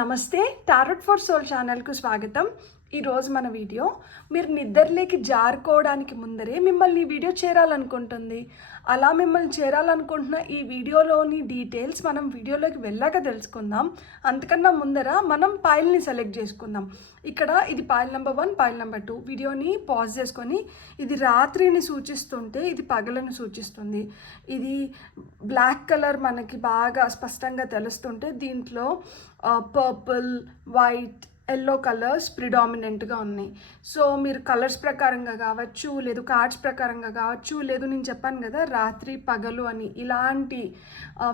నమస్తే, tarot for soul ఛానల్కు స్వాగతం. ఈరోజు మన వీడియో మీరు నిద్రలేకి జారుకోవడానికి ముందరే మిమ్మల్ని ఈ వీడియో చేరాలనుకుంటుంది. అలా మిమ్మల్ని చేరాలనుకుంటున్న ఈ వీడియోలోని డీటెయిల్స్ మనం వీడియోలోకి వెళ్ళాక తెలుసుకుందాం. అంతకన్నా ముందర మనం పాయిల్ని సెలెక్ట్ చేసుకుందాం. ఇక్కడ ఇది పాయిల్ నెంబర్ 1, పాయిల్ నెంబర్ 2. వీడియోని పాజ్ చేసుకొని ఇది రాత్రిని సూచిస్తుంటే ఇది పగలను సూచిస్తుంది. ఇది బ్లాక్ కలర్ మనకి బాగా స్పష్టంగా తెలుస్తుంటే దీంట్లో పర్పుల్, వైట్, ఎల్లో కలర్స్ ప్రిడామినెంట్గా ఉన్నాయి. సో మీరు కలర్స్ ప్రకారంగా కావచ్చు, లేదు కార్డ్స్ ప్రకారంగా కావచ్చు, లేదు నేను చెప్పాను కదా రాత్రి పగలు అని, ఇలాంటి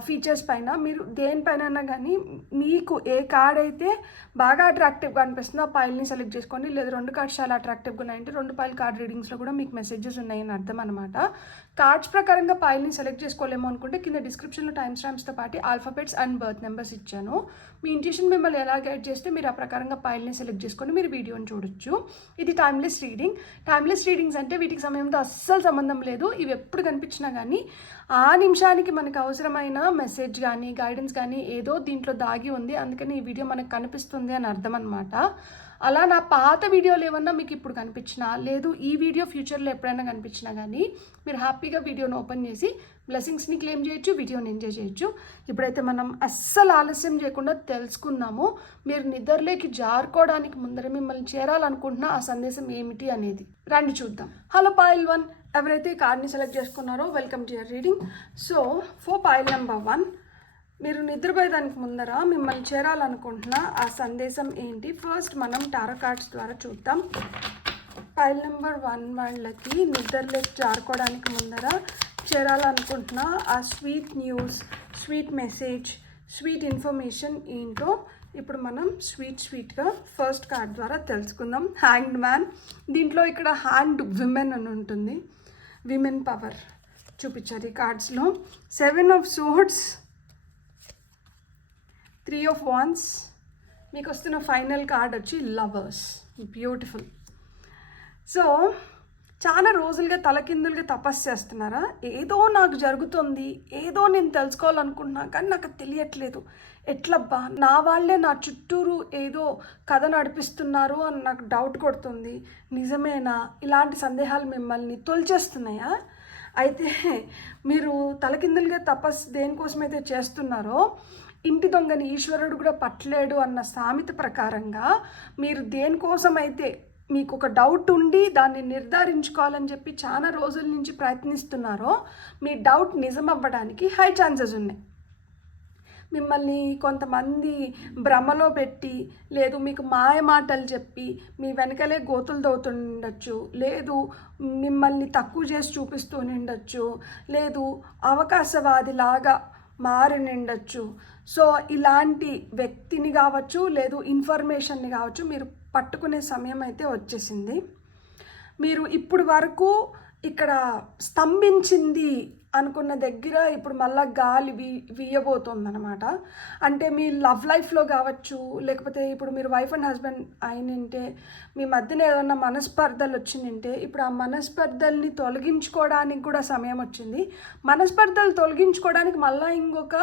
ఫీచర్స్ పైన మీరు దేనిపైన కానీ మీకు ఏ కార్డ్ అయితే బాగా అట్రాక్టివ్గా అనిపిస్తుందో ఆ పైల్ని సెలెక్ట్ చేసుకోండి. లేదు 2 కార్డ్స్ చాలా అట్రాక్టివ్గా ఉన్నాయంటే 2 పైల్ కార్డ్ రీడింగ్స్లో కూడా మీకు మెసేజెస్ ఉన్నాయని అర్థం అనమాట. కార్డ్స్ ప్రకారంగా పైల్ని సెలెక్ట్ చేసుకోలేమో అనుకుంటే కింద డిస్క్రిప్షన్లో టైమ్ స్టాంప్స్తో పాటు ఆల్ఫాబెట్స్ అండ్ బర్త్ నెంబర్స్ ఇచ్చాను. మీ ఇంట్యూషన్ మిమ్మల్ని ఎలా గైడ్ చేస్తే మీరు ఆ ప్రకారంగా పైల్ని సెలెక్ట్ చేసుకొని మీరు వీడియోని చూడొచ్చు. ఇది టైమ్లెస్ రీడింగ్. టైమ్లెస్ రీడింగ్స్ అంటే వీటికి సమయంతో అస్సలు సంబంధం లేదు. ఇవి ఎప్పుడు కనిపించినా కానీ ఆ నిమిషానికి మనకు అవసరమైన మెసేజ్ కానీ గైడెన్స్ కానీ ఏదో దీంట్లో దాగి ఉంది, అందుకని ఈ వీడియో మనకు కనిపిస్తుంది అని అర్థం అనమాట. అలా నా పాత వీడియోలు ఏమన్నా మీకు ఇప్పుడు కనిపించినా, లేదు ఈ వీడియో ఫ్యూచర్లో ఎప్పుడైనా కనిపించినా కానీ మీరు హ్యాపీగా వీడియోని ఓపెన్ చేసి బ్లెస్సింగ్స్ని క్లెయిమ్ చేయొచ్చు, వీడియోని ఎంజాయ్ చేయొచ్చు. ఇప్పుడైతే మనం అస్సలు ఆలస్యం చేయకుండా తెలుసుకుందాము మీరు నిద్రలేకి జారుకోవడానికి ముందర మిమ్మల్ని చేరాలనుకుంటున్న ఆ సందేశం ఏమిటి అనేది. రండి చూద్దాం. హలో పాయిల్ 1, ఎవరైతే ఈ కార్డ్ని సెలెక్ట్ చేసుకున్నారో welcome to your reading. So for foil number 1, మీరు నిద్రపోయేదానికి ముందర మిమ్మల్ని చేరాలనుకుంటున్న ఆ సందేశం ఏంటి ఫస్ట్ మనం టారో కార్డ్స్ ద్వారా చూద్దాం. పైల్ నెంబర్ 1 వాళ్ళకి నిద్రలోకి జారుకోవడానికి ముందర చేరాలనుకుంటున్న ఆ sweet news, sweet message, sweet information ఏంటో ఇప్పుడు మనం స్వీట్గా ఫస్ట్ కార్డ్ ద్వారా తెలుసుకుందాం. Hanged man. దీంట్లో ఇక్కడ హ్యాండ్ విమెన్ అని ఉంటుంది. విమెన్ పవర్ చూపించారు ఈ కార్డ్స్లో. 7 ఆఫ్ సోర్డ్స్, 3 ఆఫ్ వాన్స్. మీకు వస్తున్న ఫైనల్ కార్డ్ వచ్చి లవర్స్. బ్యూటిఫుల్. సో చాలా రోజులుగా తలకిందులుగా తపస్సు చేస్తున్నారా? ఏదో నాకు జరుగుతుంది, ఏదో నేను తెలుసుకోవాలనుకుంటున్నా కానీ నాకు తెలియట్లేదు, ఎట్లబ్బా నా వాళ్ళే నా చుట్టూరు ఏదో కథ నడిపిస్తున్నారు అని నాకు డౌట్ కొడుతుంది, నిజమేనా? ఇలాంటి సందేహాలు మిమ్మల్ని తొలిచేస్తున్నాయా? అయితే మీరు తలకిందులుగా తపస్సు దేనికోసమైతే చేస్తున్నారో, ఇంటి దొంగని ఈశ్వరుడు కూడా పట్టలేడు అన్న సామెత ప్రకారంగా మీరు దేనికోసమైతే మీకు ఒక డౌట్ ఉండి దాన్ని నిర్ధారించుకోవాలని చెప్పి చాలా రోజుల నుంచి ప్రయత్నిస్తున్నారో మీ డౌట్ నిజం అవ్వడానికి హై ఛాన్సెస్ ఉన్నాయి. మిమ్మల్ని కొంతమంది భ్రమలో పెట్టి, లేదు మీకు మాయ మాటలు చెప్పి మీ వెనకలే గోతులు దవ్వుతుండొచ్చు, లేదు మిమ్మల్ని తక్కువ చేసి చూపిస్తూ ఉండొచ్చు, లేదు అవకాశవాదిలాగా మారినిండొచ్చు. సో ఇలాంటి వ్యక్తిని కావచ్చు, లేదు ఇన్ఫర్మేషన్ని కావచ్చు మీరు పట్టుకునే సమయం అయితే వచ్చేసింది. మీరు ఇప్పుడు వరకు ఇక్కడ స్తంభించింది అనుకున్న దగ్గర ఇప్పుడు మళ్ళీ గాలి వీయబోతుందన్నమాట. అంటే మీ లవ్ లైఫ్లో కావచ్చు, లేకపోతే ఇప్పుడు మీరు వైఫ్ అండ్ హస్బెండ్ అయినంటే మీ మధ్యన ఏదన్నా మనస్పర్ధలు వచ్చిందంటే ఇప్పుడు ఆ మనస్పర్ధల్ని తొలగించుకోవడానికి కూడా సమయం వచ్చింది. మనస్పర్ధలు తొలగించుకోవడానికి మళ్ళీ ఇంకొక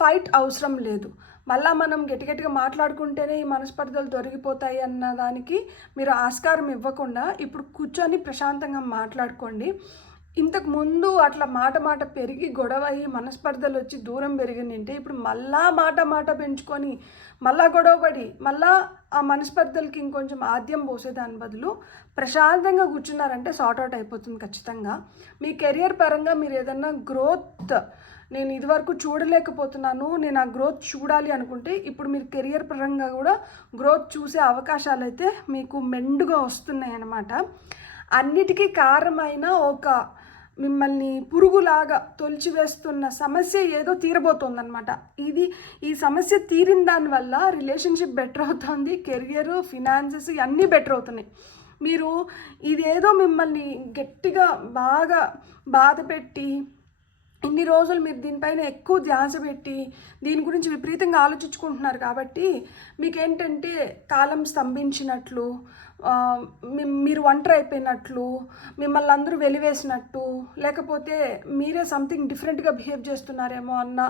ఫైట్ అవసరం లేదు. మళ్ళీ మనం గట్టిగా మాట్లాడుకుంటేనే ఈ మనస్పర్ధలు తొలగిపోతాయి అన్న దానికి మీరు ఆస్కారం ఇవ్వకుండా ఇప్పుడు కూర్చొని ప్రశాంతంగా మాట్లాడుకోండి. ఇంతకు ముందు అట్లా మాట పెరిగి గొడవ అయ్యి మనస్పర్ధలు వచ్చి దూరం పెరిగిందంటే ఇప్పుడు మళ్ళా మాట పెంచుకొని మళ్ళా గొడవపడి మళ్ళా ఆ మనస్పర్ధలకి ఇంకొంచెం ఆద్యం పోసేదాని బదులు ప్రశాంతంగా కూర్చున్నారంటే సార్ట్అవుట్ అయిపోతుంది ఖచ్చితంగా. మీ కెరియర్ పరంగా మీరు ఏదన్నా గ్రోత్ నేను ఇదివరకు చూడలేకపోతున్నాను, నేను ఆ గ్రోత్ చూడాలి అనుకుంటే ఇప్పుడు మీరు కెరియర్ పరంగా కూడా గ్రోత్ చూసే అవకాశాలు అయితే మీకు మెండుగా వస్తున్నాయి అన్నమాట. అన్నిటికీ కారణమైన ఒక మిమ్మల్ని పురుగులాగా తొలిచివేస్తున్న సమస్య ఏదో తీరబోతోందనమాట. ఈ సమస్య తీరిన దానివల్ల రిలేషన్షిప్ బెటర్ అవుతుంది, కెరియర్, ఫినాన్సెస్ అన్నీ బెటర్ అవుతున్నాయి. మీరు ఇదేదో మిమ్మల్ని గట్టిగా బాగా బాధ పెట్టి ఇన్ని రోజులు మీరు దీనిపైన ఎక్కువ ధ్యాస పెట్టి దీని గురించి విపరీతంగా ఆలోచించుకుంటున్నారు కాబట్టి మీకేంటంటే కాలం స్తంభించినట్లు, మీరు ఒంటరి అయిపోయినట్లు, మిమ్మల్ని అందరూ వెలివేసినట్టు, లేకపోతే మీరే సంథింగ్ డిఫరెంట్గా బిహేవ్ చేస్తున్నారేమో అన్న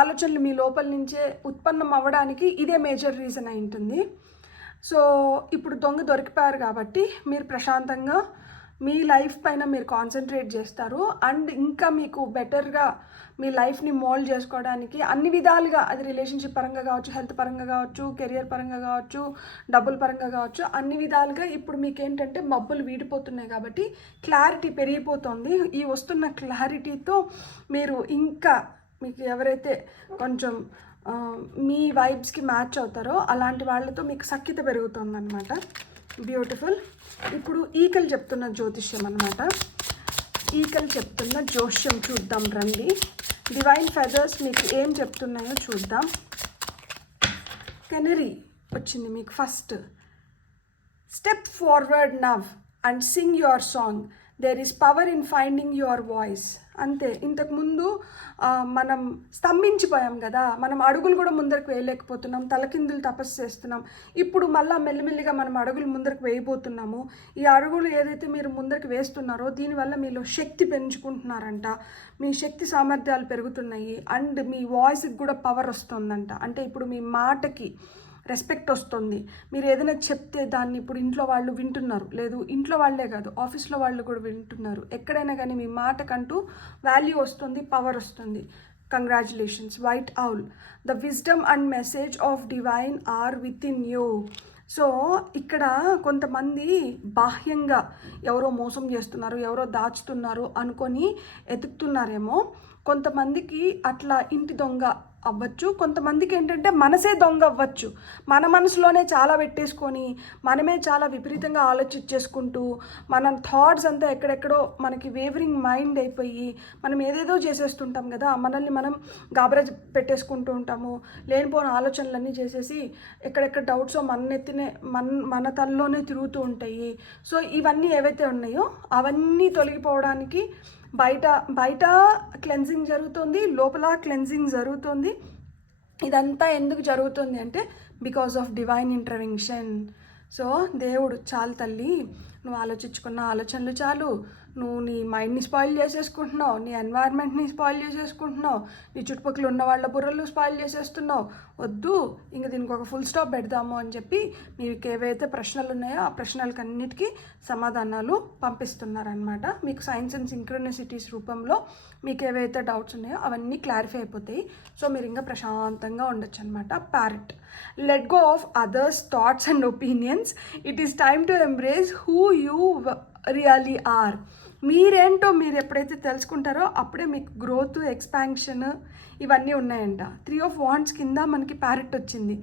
ఆలోచనలు మీ లోపల నుంచే ఉత్పన్నం అవ్వడానికి ఇదే మేజర్ రీజన్ అయి ఉంటుంది. సో ఇప్పుడు దొంగ దొరికిపోయారు కాబట్టి మీరు ప్రశాంతంగా మీ లైఫ్ పైన మీరు కాన్సన్ట్రేట్ చేస్తారు. అండ్ ఇంకా మీకు బెటర్గా మీ లైఫ్ని మోల్డ్ చేసుకోవడానికి అన్ని విధాలుగా, అది రిలేషన్షిప్ పరంగా కావచ్చు, హెల్త్ పరంగా కావచ్చు, కెరియర్ పరంగా కావచ్చు, డబ్బుల పరంగా కావచ్చు, అన్ని విధాలుగా ఇప్పుడు మీకు ఏంటంటే మబ్బులు వీడిపోతున్నాయి కాబట్టి క్లారిటీ పెరిగిపోతుంది. ఈ వస్తున్న క్లారిటీతో మీరు ఇంకా మీకు ఎవరైతే కొంచెం మీ వైబ్స్కి మ్యాచ్ అవుతారో అలాంటి వాళ్ళతో మీకు సఖ్యత పెరుగుతుందన్నమాట. బ్యూటిఫుల్. ఇప్పుడు ఈకలు చెప్తున్న జ్యోతిష్యం అన్నమాట. ఈకలు చెప్తున్న జోష్యం చూద్దాం రండి. డివైన్ ఫెదర్స్ మీకు ఏం చెప్తున్నాయో చూద్దాం. కెనరీ వచ్చింది మీకు first. Step forward now and sing your song, there is power in finding your voice. అంతే. ఇంతకుముందు మనం స్తంభించిపోయాం కదా, మనం అడుగులు కూడా ముందరకు వేయలేకపోతున్నాం, తలకిందులు తపస్సు చేస్తున్నాం. ఇప్పుడు మళ్ళీ మెల్లిమెల్లిగా మనం అడుగులు ముందరకు వేయబోతున్నాము. ఈ అడుగులు ఏదైతే మీరు ముందరకు వేస్తున్నారో దీనివల్ల మీలో శక్తి పెంచుకుంటున్నారంట, మీ శక్తి సామర్థ్యాలు పెరుగుతున్నాయి. అండ్ మీ వాయిస్కి కూడా పవర్ వస్తుందంట. అంటే ఇప్పుడు మీ మాటకి రెస్పెక్ట్ వస్తుంది. మీరు ఏదైనా చెప్తే దాన్ని ఇప్పుడు ఇంట్లో వాళ్ళు వింటున్నారు, లేదు ఇంట్లో వాళ్ళే కాదు ఆఫీస్లో వాళ్ళు కూడా వింటున్నారు. ఎక్కడైనా కానీ మీ మాటకంటూ వాల్యూ వస్తుంది, పవర్ వస్తుంది. Congratulations white owl. The wisdom and message of divine are within you. So ఇక్కడ కొంతమంది బాహ్యంగా ఎవరో మోసం చేస్తున్నారు, ఎవరో దాచుతున్నారు అనుకొని ఎతుకుతున్నారేమో. కొంతమందికి అట్లా ఇంటి దొంగ అవ్వచ్చు, కొంతమందికి ఏంటంటే మనసే దొంగ అవ్వచ్చు. మన మనసులోనే చాలా పెట్టేసుకొని మనమే చాలా విపరీతంగా ఆలోచించేసుకుంటూ మన థాట్స్ అంతా ఎక్కడెక్కడో మనకి వేవరింగ్ మైండ్ అయిపోయి మనం ఏదేదో చేసేస్తుంటాం కదా, మనల్ని మనం గాబరా పెట్టేసుకుంటూ ఉంటాము. లేనిపోయిన ఆలోచనలన్నీ చేసేసి ఎక్కడెక్కడ డౌట్స్ మన తనలోనే తిరుగుతూ ఉంటాయి. సో ఇవన్నీ ఏవైతే ఉన్నాయో అవన్నీ తొలగిపోవడానికి బయట క్లెన్జింగ్ జరుగుతుంది, లోపల క్లెన్జింగ్ జరుగుతుంది. ఇదంతా ఎందుకు జరుగుతుంది అంటే because of divine intervention. So దేవుడు చాలు తల్లి, నువ్వు ఆలోచించుకున్న ఆలోచనలు చాలు, నువ్వు నీ మైండ్ని స్పాయిల్ చేసేసుకుంటున్నావు, నీ ఎన్వైర్న్మెంట్ని స్పాయిల్ చేసేసుకుంటున్నావు, నీ చుట్టుపక్కల ఉన్న వాళ్ళ బుర్రలు స్పాయిల్ చేసేస్తున్నావు, వద్దు ఇంక దీనికి ఒక ఫుల్ స్టాప్ పెడదాము అని చెప్పి మీకు ఏవైతే ప్రశ్నలు ఉన్నాయో ఆ ప్రశ్నలకన్నిటికీ సమాధానాలు పంపిస్తున్నారనమాట. మీకు సైన్స్ అండ్ సింక్రోనిసిటీస్ రూపంలో మీకు ఏవైతే డౌట్స్ ఉన్నాయో అవన్నీ క్లారిఫై అయిపోతాయి. సో మీరు ఇంకా ప్రశాంతంగా ఉండొచ్చు అనమాట. Parrot. Let go of others thoughts and opinions, it is time to embrace who you really are. మీరేంటో మీరు ఎప్పుడైతే తెలుసుకుంటారో అప్పుడే మీకు గ్రోత్, ఎక్స్పాన్షన్ ఇవన్నీ ఉన్నాయంట. 3 of Wands కింద మనకి ప్యారెట్ వచ్చింది.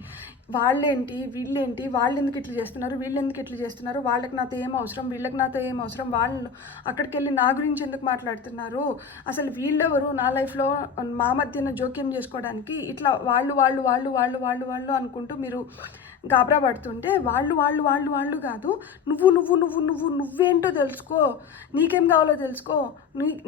వాళ్ళేంటి వీళ్ళేంటి, వాళ్ళు ఎందుకు ఇట్లా చేస్తున్నారు, వీళ్ళు ఎందుకు ఇట్లా చేస్తున్నారు, వాళ్ళకి నాతో ఏం అవసరం, వీళ్ళకి నాతో ఏం అవసరం, వాళ్ళు అక్కడికి వెళ్ళి నా గురించి ఎందుకు మాట్లాడుతున్నారు, అసలు వీళ్ళెవరు నా లైఫ్లో మా మధ్యన జోక్యం చేసుకోవడానికి, ఇట్లా వాళ్ళు వాళ్ళు వాళ్ళు వాళ్ళు వాళ్ళు వాళ్ళు అనుకుంటూ మీరు గాబరా పడుతుంటే వాళ్ళు కాదు, నువ్వేంటో తెలుసుకో, నీకేం కావాలో తెలుసుకో,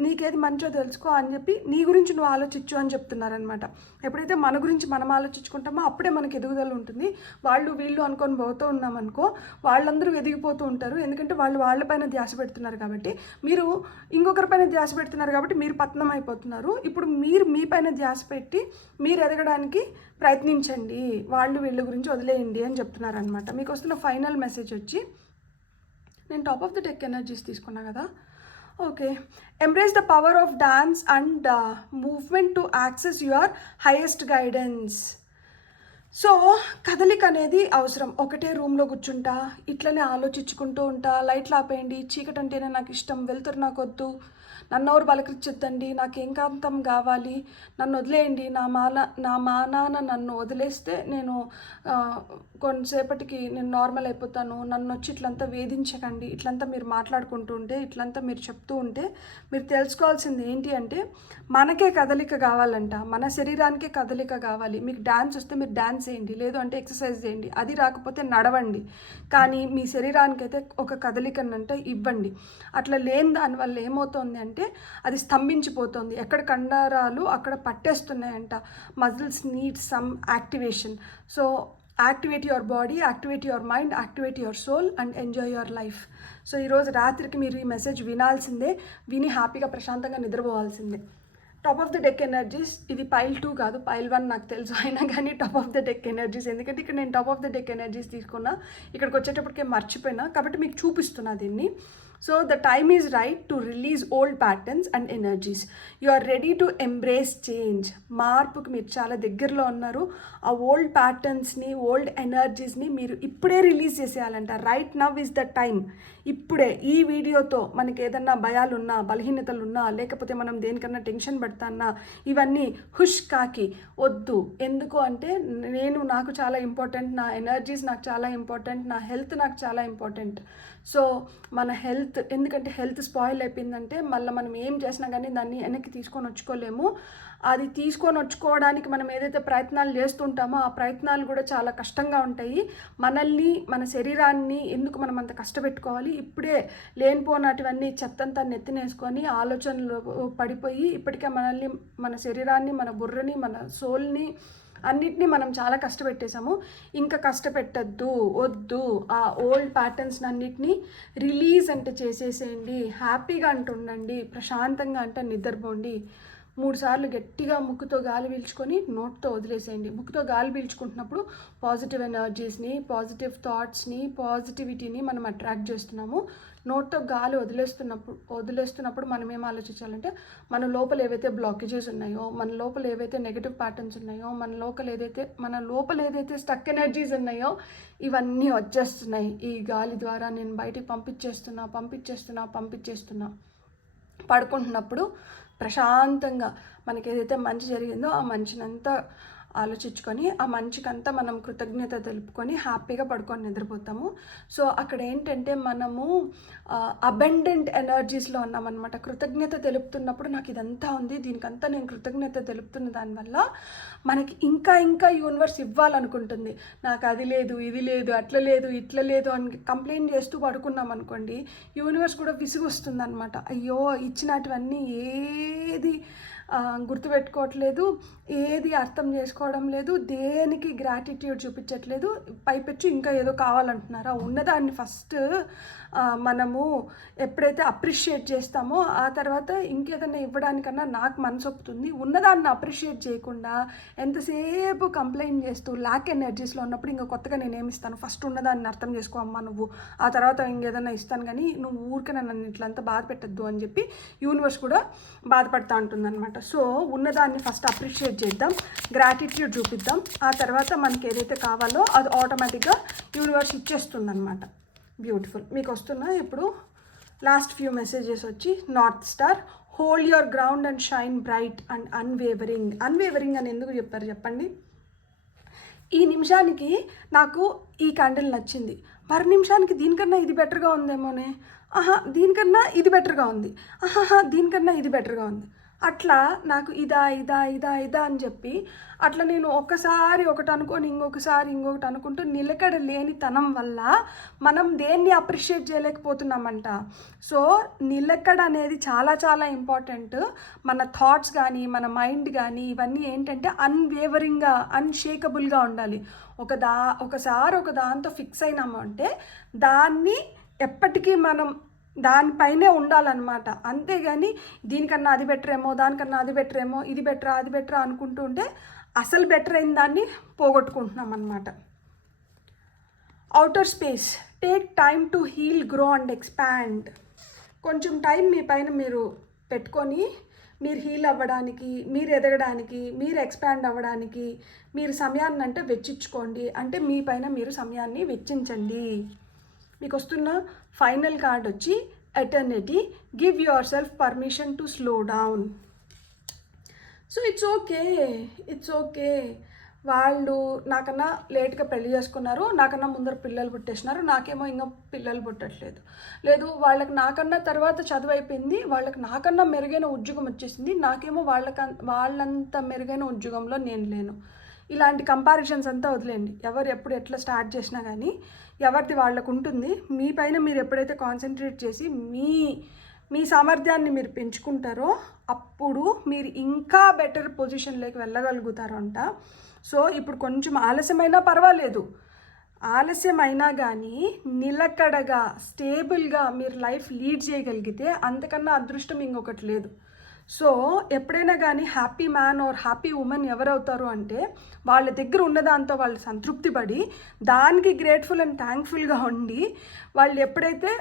నీకేది మంచో తెలుసుకో అని చెప్పి నీ గురించి నువ్వు ఆలోచించు అని చెప్తున్నారనమాట. ఎప్పుడైతే మన గురించి మనం ఆలోచించుకుంటామో అప్పుడే మనకి ఎదుగుదల ఉంటుంది. వాళ్ళు వీళ్ళు అనుకొని పోతూ ఉన్నామనుకో వాళ్ళందరూ ఎదిగిపోతూ ఉంటారు. ఎందుకంటే వాళ్ళపైన ధ్యాస పెడుతున్నారు కాబట్టి, మీరు ఇంకొకరిపైన ధ్యాస పెడుతున్నారు కాబట్టి మీరు పతనం అయిపోతున్నారు. ఇప్పుడు మీరు మీ పైన ధ్యాస పెట్టి మీరు ఎదగడానికి ప్రయత్నించండి, వాళ్ళు వీళ్ళ గురించి వదిలేయండి అని చెప్తున్నారు అనమాట. మీకు వస్తున్న ఫైనల్ మెసేజ్ వచ్చి, నేను top of the deck energies తీసుకున్నా కదా, okay. Embrace the power of dance and movement to access your highest guidance. So కదలిక అనేది అవసరం. ఒకటే రూమ్లో కూర్చుంటా ఇట్లనే ఆలోచించుకుంటూ ఉంటా, లైట్లు ఆపేయండి, చీకటి అంటేనే నాకు ఇష్టం, వెళ్తురు నాకు వద్దు, నన్ను ఎవరు పలకరించొద్దండి, నాకు ఏకాంతం కావాలి, నన్ను వదిలేయండి, నా మానాన నన్ను వదిలేస్తే నేను కొంతసేపటికి నేను నార్మల్ అయిపోతాను, నన్ను వచ్చి ఇట్లంతా వేధించకండి, ఇట్లంతా మీరు మాట్లాడుకుంటూ ఉంటే, ఇట్లంతా మీరు చెప్తూ ఉంటే మీరు తెలుసుకోవాల్సింది ఏంటి అంటే మనకే కదలిక కావాలంట, మన శరీరానికే కదలిక కావాలి. మీకు డ్యాన్స్ వస్తే మీరు డ్యాన్స్ చేయండి, లేదు అంటే ఎక్సర్సైజ్ చేయండి, అది రాకపోతే నడవండి, కానీ మీ శరీరానికైతే ఒక కదలికనంటే ఇవ్వండి. అట్లా లేని దానివల్ల ఏమవుతుంది అంటే అది స్తంభించిపోతుంది, ఎక్కడ కండరాలు అక్కడ పట్టేస్తున్నాయంట. Muscles need some activation. So activate your body, activate your mind, activate your soul and enjoy your life. So ఈరోజు రాత్రికి మీరు ఈ మెసేజ్ వినాల్సిందే, విని హ్యాపీగా ప్రశాంతంగా నిద్రపోవాల్సిందే. Top of the deck energies, ఇది పైల్ 2 కాదు, పైల్ 1 నాకు తెలుసు, అయినా కానీ top of the deck energies, ఎందుకంటే ఇక్కడ నేను top of the deck energies తీసుకున్నా, ఇక్కడికి వచ్చేటప్పటికే మర్చిపోయినా కాబట్టి మీకు చూపిస్తున్నా దీన్ని. So the time is right to release old patterns and energies. You are ready to embrace change. మార్పుకి మీరు చాలా దగ్గరలో ఉన్నారు. ఆ ఓల్డ్ ప్యాటర్న్స్ని, ఓల్డ్ ఎనర్జీస్ని మీరు ఇప్పుడే రిలీజ్ చేసేయాలంట. Right now is the time. ఇప్పుడే ఈ వీడియోతో మనకి ఏదన్నా భయాలున్నా, బలహీనతలున్నా, లేకపోతే మనం దేనికన్నా టెన్షన్ పడతాన్నా, ఇవన్నీ హుష్ కాకి వద్దు. ఎందుకు అంటే నాకు చాలా ఇంపార్టెంట్, నా ఎనర్జీస్ నాకు చాలా ఇంపార్టెంట్, నా హెల్త్ నాకు చాలా ఇంపార్టెంట్. సో మన హెల్త్, ఎందుకంటే హెల్త్ స్పాయిల్ అయిపోయిందంటే మళ్ళీ మనం ఏం చేసినా కానీ దాన్ని వెనక్కి తీసుకొని వచ్చుకోలేము. అది తీసుకొని వచ్చుకోవడానికి మనం ఏదైతే ప్రయత్నాలు చేస్తుంటామో ఆ ప్రయత్నాలు కూడా చాలా కష్టంగా ఉంటాయి. మనల్ని, మన శరీరాన్ని ఎందుకు మనం అంత కష్టపెట్టుకోవాలి? ఇప్పుడే లేనిపోనటివన్నీ చెత్తంతా నెత్తినేసుకొని ఆలోచనలు పడిపోయి ఇప్పటికే మనల్ని, మన శరీరాన్ని, మన బుర్రని, మన సోల్ని అన్నిటినీ మనం చాలా కష్టపెట్టేసాము. ఇంకా కష్టపెట్టద్దు, వద్దు. ఆ ఓల్డ్ ప్యాటర్న్స్ అన్నిటినీ రిలీజ్ అంటే చేసేసేయండి. హ్యాపీగా అంటుండండి, ప్రశాంతంగా అంటే నిద్రపోండి. 3 సార్లు గట్టిగా ముక్కుతో గాలి పీల్చుకొని నోట్తో వదిలేసేయండి. ముక్కుతో గాలి పీల్చుకుంటున్నప్పుడు పాజిటివ్ ఎనర్జీస్ని, పాజిటివ్ థాట్స్ని, పాజిటివిటీని మనం అట్రాక్ట్ చేస్తున్నాము. నోట్తో గాలి వదిలేస్తున్నప్పుడు మనం ఏం ఆలోచించాలంటే మన లోపల ఏవైతే బ్లాకేజెస్ ఉన్నాయో, మన లోపల ఏవైతే నెగిటివ్ ప్యాటర్న్స్ ఉన్నాయో, మన లోపల ఏదైతే స్టక్ ఎనర్జీస్ ఉన్నాయో ఇవన్నీ వచ్చేస్తున్నాయి. ఈ గాలి ద్వారా నేను బయటికి పంపించేస్తున్నా. పడుకుంటున్నప్పుడు ప్రశాంతంగా మనకి ఏదైతే మంచి జరిగిందో ఆ మంచినంతా ఆలోచించుకొని, ఆ మంచికంతా మనం కృతజ్ఞత తెలుపుకొని హ్యాపీగా పడుకొని నిద్రపోతాము. సో అక్కడ ఏంటంటే మనము అబెండెంట్ ఎనర్జీస్లో ఉన్నామన్నమాట. కృతజ్ఞత తెలుపుతున్నప్పుడు నాకు ఇదంతా ఉంది, దీనికంతా నేను కృతజ్ఞత తెలుపుతున్న దానివల్ల మనకి ఇంకా యూనివర్స్ ఇవ్వాలనుకుంటుంది. నాకు అది లేదు, ఇది లేదు, అట్లా లేదు, ఇట్లా లేదు అని కంప్లైంట్ చేస్తూ పడుకున్నాం అనుకోండి, యూనివర్స్ కూడా విసుగొస్తుంది అనమాట. అయ్యో ఇచ్చినటువన్నీ ఏది గుర్తుపెట్టుకోవట్లేదు, ఏది అర్థం చేసుకోవడం లేదు, దేనికి గ్రాటిట్యూడ్ చూపించట్లేదు, పైపెచ్చి ఇంకా ఏదో కావాలంటున్నారా? ఉన్నదాన్ని ఫస్ట్ మనము ఎప్పుడైతే అప్రిషియేట్ చేస్తామో ఆ తర్వాత ఇంకేదైనా ఇవ్వడానికన్నా నాకు మనసు ఒప్పుతుంది. ఉన్నదాన్ని అప్రిషియేట్ చేయకుండా ఎంతసేపు కంప్లైంట్ చేస్తూ ల్యాక్ ఎనర్జీస్లో ఉన్నప్పుడు ఇంకా కొత్తగా నేనేమి ఇస్తాను? ఫస్ట్ ఉన్నదాన్ని అర్థం చేసుకో అమ్మా నువ్వు, ఆ తర్వాత ఇంకేదైనా ఇస్తాను, కానీ నువ్వు ఊరికే నన్ను ఇట్లంతా బాధ పెట్టద్దు అని చెప్పి యూనివర్స్ కూడా బాధపడతా ఉంటుంది అనమాట. సో ఉన్నదాన్ని ఫస్ట్ అప్రిషియేట్ చేద్దాం, గ్రాటిట్యూడ్ చూపిద్దాం, ఆ తర్వాత మనకి ఏదైతే కావాలో అది ఆటోమేటిక్గా యూనివర్స్ ఇచ్చేస్తుంది అనమాట. బ్యూటిఫుల్. మీకు వస్తున్నా ఇప్పుడు లాస్ట్ ఫ్యూ మెసేజెస్ వచ్చి, north star, hold your ground and shine bright and unwavering అని ఎందుకు చెప్పారు చెప్పండి? ఈ నిమిషానికి నాకు ఈ క్యాండిల్ నచ్చింది, మరు నిమిషానికి దీనికన్నా ఇది బెటర్గా ఉందేమోనే, దీనికన్నా ఇది బెటర్గా ఉంది, దీనికన్నా ఇది బెటర్గా ఉంది. అట్లా నాకు ఇదా అని చెప్పి అట్లా నేను ఒకసారి ఒకటి అనుకొని ఇంకొకటి అనుకుంటూ నిలకడ లేని తనం వల్ల మనం దేన్ని అప్రిషియేట్ చేయలేకపోతున్నామంట. సో నిలకడ అనేది చాలా చాలా ఇంపార్టెంట్. మన థాట్స్ కానీ, మన మైండ్ కానీ ఇవన్నీ ఏంటంటే అన్వేవరింగ్గా, అన్షేకబుల్గా ఉండాలి. ఒకసారి ఒక దాంతో ఫిక్స్ అయినాము అంటే దాన్ని ఎప్పటికీ మనం దానిపైనే ఉండాలన్నమాట. అంతేగాని దీనికన్నా అది బెటరేమో, దానికన్నా అది బెటరేమో, ఇది బెటరా అది బెటరా అనుకుంటూ ఉంటే అసలు బెటర్ అయిన దాన్ని పోగొట్టుకుంటున్నాం అన్నమాట. Outer space, take time to heal, grow and expand. కొంచెం టైం మీ పైన మీరు పెట్టుకొని మీరు హీల్ అవ్వడానికి, మీరు ఎదగడానికి, మీరు ఎక్స్పాండ్ అవ్వడానికి మీరు సమయాన్ని అంటే వెచ్చించుకోండి. అంటే మీ పైన మీరు సమయాన్ని వెచ్చించండి. మీకు వస్తున్న ఫైనల్ కార్డ్ వచ్చి eternity, give your self permission to slow down. So it's okay. వాళ్ళు నాకన్నా లేట్గా పెళ్లి చేసుకున్నారు, నాకన్నా ముందర పిల్లలు పుట్టేసినారు, నాకేమో ఇంకా పిల్లలు పుట్టట్లేదు. లేదు, వాళ్ళకి నాకన్నా తర్వాత చదువు అయిపోయింది, వాళ్ళకి నాకన్నా మెరుగైన ఉద్యోగం వచ్చేసింది, నాకేమో వాళ్ళంత మెరుగైన ఉద్యోగంలో నేను లేను. ఇలాంటి కంపారిజన్స్ అంతా వదిలేండి. ఎవరు ఎప్పుడు ఎట్లా స్టార్ట్ చేసినా కానీ ఎవరిది వాళ్ళకు ఉంటుంది. మీ పైన మీరు ఎప్పుడైతే కాన్సన్ట్రేట్ చేసి మీ సామర్థ్యాన్ని మీరు పెంచుకుంటారో అప్పుడు మీరు ఇంకా బెటర్ పొజిషన్లోకి వెళ్ళగలుగుతారు అంట. సో ఇప్పుడు కొంచెం ఆలస్యమైనా పర్వాలేదు, ఆలస్యమైనా కానీ నిలకడగా స్టేబుల్గా మీరు లైఫ్ లీడ్ చేయగలిగితే అంతకన్నా అదృష్టం ఇంకొకటి లేదు. సో ఎప్పుడైనా కానీ happy man or happy women ఎవరవుతారు అంటే వాళ్ళ దగ్గర ఉన్నదాంతో వాళ్ళు సంతృప్తి పడి దానికి గ్రేట్ఫుల్ అండ్ థ్యాంక్ఫుల్గా ఉండి వాళ్ళు ఎప్పుడైతే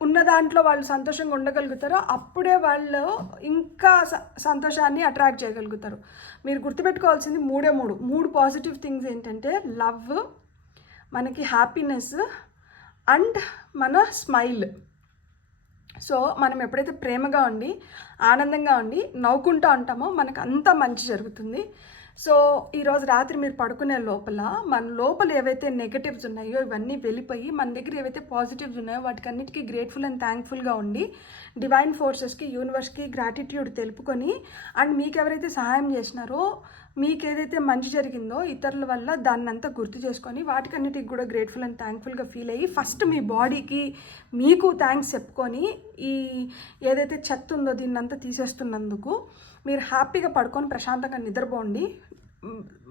ఉన్న దాంట్లో వాళ్ళు సంతోషంగా ఉండగలుగుతారో అప్పుడే వాళ్ళు ఇంకా సంతోషాన్ని అట్రాక్ట్ చేయగలుగుతారు. మీరు గుర్తుపెట్టుకోవాల్సింది మూడు పాజిటివ్ థింగ్స్ ఏంటంటే లవ్, మనకి హ్యాపీనెస్ అండ్ మన స్మైల్. సో మనం ఎప్పుడైతే ప్రేమగా ఉండి ఆనందంగా ఉండి నవ్వుకుంటూ ఉంటామో మనకు అంత మంచి జరుగుతుంది. సో ఈరోజు రాత్రి మీరు పడుకునే లోపల మన లోపల ఏవైతే నెగటివ్స్ ఉన్నాయో ఇవన్నీ వెళ్ళిపోయి మన దగ్గర ఏవైతే పాజిటివ్స్ ఉన్నాయో వాటికి అన్నిటికీ గ్రేట్ఫుల్ అండ్ థ్యాంక్ఫుల్గా ఉండి డివైన్ ఫోర్సెస్కి, యూనివర్స్కి గ్రాటిట్యూడ్ తెలుపుకొని అండ్ మీకు ఎవరైతే సహాయం చేసినారో మీకు ఏదైతే మంచి జరిగిందో ఇతరుల వల్ల దాన్ని అంతా గుర్తు చేసుకొని వాటికన్నిటికి కూడా గ్రేట్ఫుల్ అండ్ థ్యాంక్ఫుల్గా ఫీల్ అయ్యి ఫస్ట్ మీ బాడీకి మీకు థ్యాంక్స్ చెప్పుకొని ఈ ఏదైతే చెత్త ఉందో దీన్నంతా తీసేస్తున్నందుకు మీరు హ్యాపీగా పడుకొని ప్రశాంతంగా నిద్రపోండి.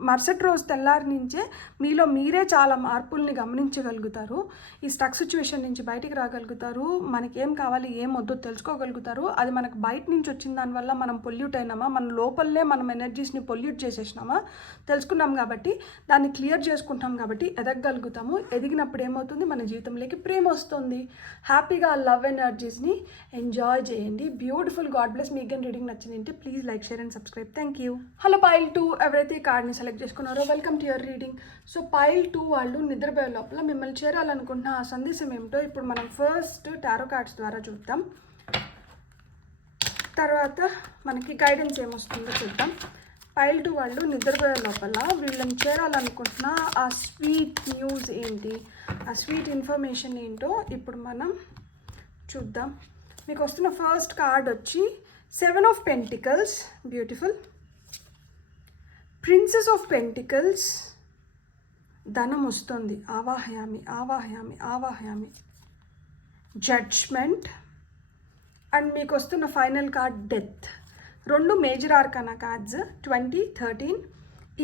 మరుసటి రోజు తెల్లారి నుంచే మీలో మీరే చాలా మార్పుల్ని గమనించగలుగుతారు. ఈ స్టక్ సిచ్యువేషన్ నుంచి బయటికి రాగలుగుతారు. మనకేం కావాలి ఏం వద్దో తెలుసుకోగలుగుతారు. అది మనకు బయట నుంచి వచ్చిన దానివల్ల మనం పొల్యూట్ అయినామా, మన లోపలనే మనం ఎనర్జీస్ని పొల్యూట్ చేసేసినామా తెలుసుకున్నాం కాబట్టి దాన్ని క్లియర్ చేసుకుంటాం కాబట్టి ఎదగగలుగుతాము. ఎదిగినప్పుడు ఏమవుతుంది, మన జీవితంలోకి ప్రేమ వస్తుంది. హ్యాపీగా లవ్ ఎనర్జీస్ని ఎంజాయ్ చేయండి. బ్యూటిఫుల్. God bless. మీకు కానీ రీడింగ్ నచ్చిందంటే please like, share and subscribe. Thank you. Hello pile 2 ఎవరైతే కార్డ్ని సెలెక్ట్ చేసుకున్నారో welcome to your reading. So pile 2 వాళ్ళు నిద్రపోయే లోపల మిమ్మల్ని చేరాలనుకుంటున్న ఆ సందేశం ఏమిటో ఇప్పుడు మనం ఫస్ట్ టారో కార్డ్స్ ద్వారా చూద్దాం. తర్వాత మనకి గైడెన్స్ ఏమొస్తుందో చూద్దాం. పైల్ 2 వాళ్ళు నిద్రపోయే లోపల వీళ్ళని చేరాలనుకుంటున్న ఆ స్వీట్ న్యూస్ ఏంటి, ఆ స్వీట్ ఇన్ఫర్మేషన్ ఏంటో ఇప్పుడు మనం చూద్దాం. మీకు వస్తున్న ఫస్ట్ కార్డ్ వచ్చి 7 of pentacles. Beautiful. Princess of pentacles. ధనం వస్తుంది. ఆవాహయామి ఆవాహయామి ఆవాహయామి. జడ్జ్మెంట్. అండ్ మీకు వస్తున్న final card death. 2 major arcana cards 20, 13,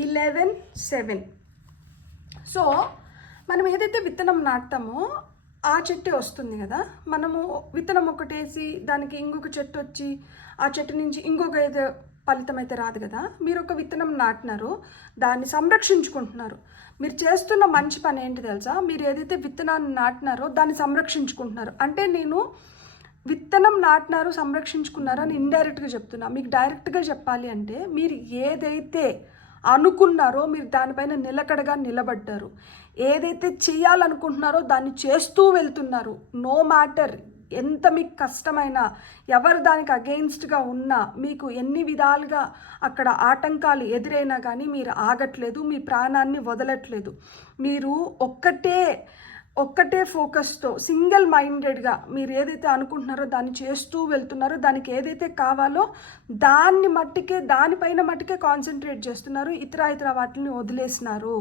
11, 7. So మనం ఏదైతే విత్తనం నాటుతామో ఆ చెట్టే వస్తుంది కదా. మనము విత్తనం ఒకటేసి దానికి ఇంకొక చెట్టు వచ్చి ఆ చెట్టు నుంచి ఇంకొక ఏదో ఫలితం అయితే రాదు కదా. మీరు ఒక విత్తనం నాటినారో దాన్ని సంరక్షించుకుంటున్నారు. మీరు చేస్తున్న మంచి పని ఏంటి తెలుసా, మీరు ఏదైతే విత్తనాన్ని నాటినారో దాన్ని సంరక్షించుకుంటున్నారు. అంటే నేను విత్తనం నాటినారు సంరక్షించుకున్నారో అని ఇండైరెక్ట్గా చెప్తున్నా. మీకు డైరెక్ట్గా చెప్పాలి అంటే మీరు ఏదైతే అనుకున్నారో మీరు దానిపైన నిలకడగా నిలబడ్డారు. ఏదైతే చేయాలనుకుంటున్నారో దాన్ని చేస్తూ వెళ్తున్నారు. నో మ్యాటర్ ఎంత మీకు కష్టమైనా, ఎవరు దానికి అగెయిన్స్ట్గా ఉన్నా, మీకు ఎన్ని విధాలుగా అక్కడ ఆటంకాలు ఎదురైనా కానీ మీరు ఆగట్లేదు, మీ ప్రాణాన్ని వదలట్లేదు. మీరు ఒక్కటే ఫోకస్తో సింగిల్ మైండెడ్గా మీరు ఏదైతే అనుకుంటున్నారో దాన్ని చేస్తూ వెళ్తున్నారో, దానికి ఏదైతే కావాలో దానిపైన మట్టుకే కాన్సన్ట్రేట్ చేస్తున్నారు. ఇతర వాటిని వదిలేసినారు.